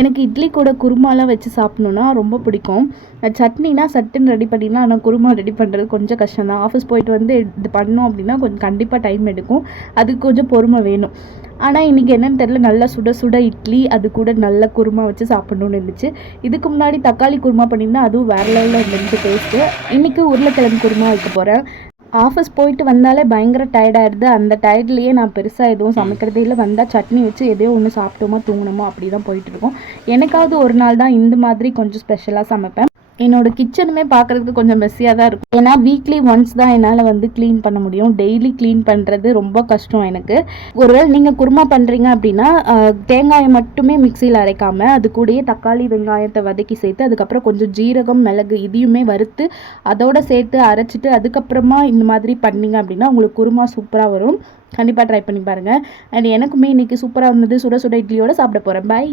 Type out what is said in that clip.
எனக்கு இட்லி கூட குருமாலாம் வச்சு சாப்பிட்ணுன்னா ரொம்ப பிடிக்கும். சட்னினா சட்டுன்னு ரெடி பண்ணிடலாம். ஆனால் குருமா ரெடி பண்ணுறது கொஞ்சம் கஷ்டம் தான். ஆஃபீஸ் போயிட்டு வந்து இது பண்ணோம் அப்படின்னா கொஞ்சம் கண்டிப்பாக டைம் எடுக்கும். அதுக்கு கொஞ்சம் பொறுமை வேணும். ஆனால் இன்றைக்கி என்னென்னு தெரியல, நல்லா சுட சுட இட்லி அது கூட நல்ல குருமா வச்சு சாப்பிட்ணுன்னு இருந்துச்சு. இதுக்கு முன்னாடி தக்காளி குருமா பண்ணியிருந்தேன், அதுவும் வேறு லெவலில் இருந்துச்சு டேஸ்ட்டு. இன்றைக்கி உருளைக்கிழங்கு குருமா வைக்க போகிறேன். ஆஃபீஸ் போயிட்டு வந்தாலே பயங்கர டயர்டாகிடுது. அந்த டயர்ட்லேயே நான் பெருசாக எதுவும் சமைக்கிறதே இல்லை. வந்தால் சட்னி வச்சு எதையோ ஒன்று சாப்பிட்டோமா தூங்கினோமா அப்படி தான் போயிட்டுருக்கோம். எனக்காவது ஒரு நாள் தான் இந்த மாதிரி கொஞ்சம் ஸ்பெஷலாக சமைப்பேன். என்னோடய கிச்சனுமே பார்க்குறதுக்கு கொஞ்சம் மெஸ்ஸியாக தான் இருக்கும். ஏன்னா வீக்லி ஒன்ஸ் தான் என்னால் வந்து க்ளீன் பண்ண முடியும். டெய்லி க்ளீன் பண்ணுறது ரொம்ப கஷ்டம் எனக்கு. ஒருவேளை நீங்கள் குருமா பண்ணுறீங்க அப்படின்னா தேங்காயை மட்டுமே மிக்சியில் அரைக்காமல் அது கூடயே தக்காளி வெங்காயத்தை வதக்கி சேர்த்து அதுக்கப்புறம் கொஞ்சம் ஜீரகம் மிளகு இதையுமே வறுத்து அதோடு சேர்த்து அரைச்சிட்டு அதுக்கப்புறமா இந்த மாதிரி பண்ணிங்க அப்படின்னா உங்களுக்கு குருமா சூப்பராக வரும். கண்டிப்பாக ட்ரை பண்ணி பாருங்கள். அண்ட் எனக்குமே இன்றைக்கி சூப்பராக இருந்தது. சுட சுட இட்லியோடு சாப்பிட போகிறேன். பை.